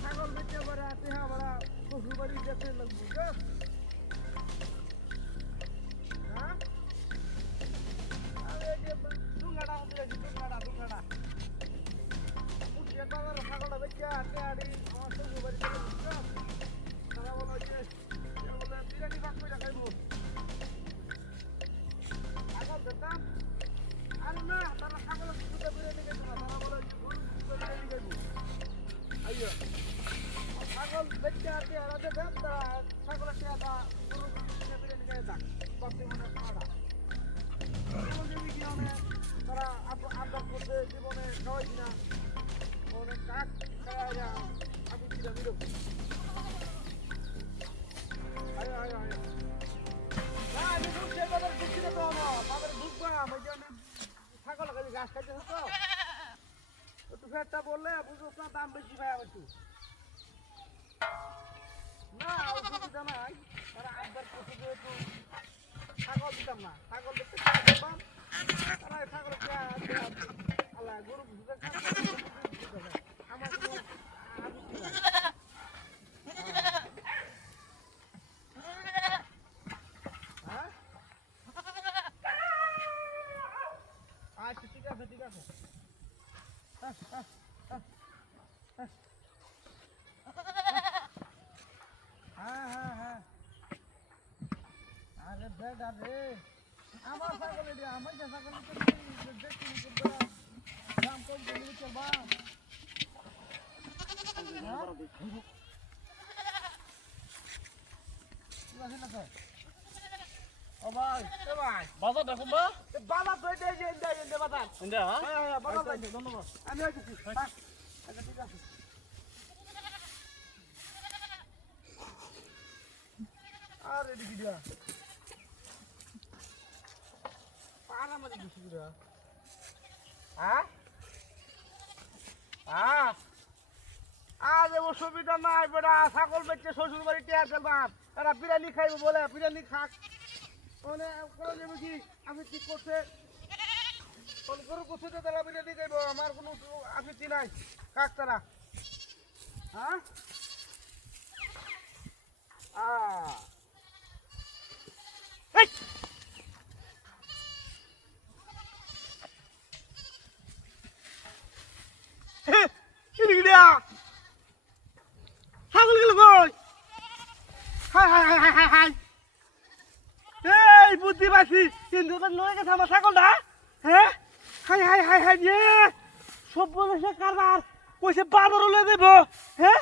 ছাগল বেচে বড় টেহা বড় শ্বশুর বাড়ি যেতে লাগবো হ্যাঁ আরে যে দুঙ্গাটা হতে দুঙ্গাটা উঠে বাবার ছাগলটা বেচে টেহাড়ি আমার শ্বশুর বাড়ি যেতে লাগবো তারা বলো যে বিরিয়ানি ভাগ করে খাইবো ছাগল দেখতাম আর না তারা ছাগল দুটো বিরিয়ানি খাইবো না তারা বলো বিরিয়ানি খাইবো আইয়ো ছাগল বেচে টেহাড়া দেবে তারা ছাগলের টেহাটা গরু বিরিয়ানি খাই থাক কত মনে খাওয়াটা তারা আবদার করতে জীবনে খাওয়াইছি না অনেক কাক খাওয়া আমি দিলাম এরকম আয় আয় আয় না আমি ঢুকছে বাজারে ঢুকছি না তো আমার বাজারে ঢুকবাম ওই জন্য ছাগল খালি ঘাস খাইতেছে তো একটু ফেরটা বললে বুঝো না দাম বেশি ভাই একটু না অসুবিধা নাই তারা আবদার করছে যেহেতু ছাগল দিতাম না ছাগল দেখতে দিতাম তারা ছাগল আল্লাহ গরু আমার কোনো আপত্তি নাই হ্যাঁ আচ্ছা ঠিক আছে হ্যাঁ আরে বেটা রে আমার ছাগল দিয়ে আমার ছাগল দেখি দাম কম দিয়ে চলবা ও ভাই বাজার দেখুন বা বাবা তো এই বাজার ইন্দা হ্যাঁ বাবা ধন্যবাদ আমি আইছি আচ্ছা ঠিক আছে আর এদিকে দিয়া পাড়া মাঝে দিছি রে হ্যাঁ আজ অসুবিধা নাই বেটা ছাগল বেচে শ্বশুর বাড়ি টেয়ার দেবাম এরা বিরিয়ানি খাইবো বলে বিরিয়ানি খাক মানে কোন কি আমি ঠিক করছে গরু করছে তো তারা বিরিয়ানি খাইবো আমার কোনো আপত্তি নাই কাক তারা হ্যাঁ ছাগল গেল কই হাই এই বুদ্ধি পাইছি কিন্তু লয়ে গেছে আমার ছাগলটা হ্যাঁ হাই যে সব বলেছে কারবার কইছে বাজারে লয়ে দেব হ্যাঁ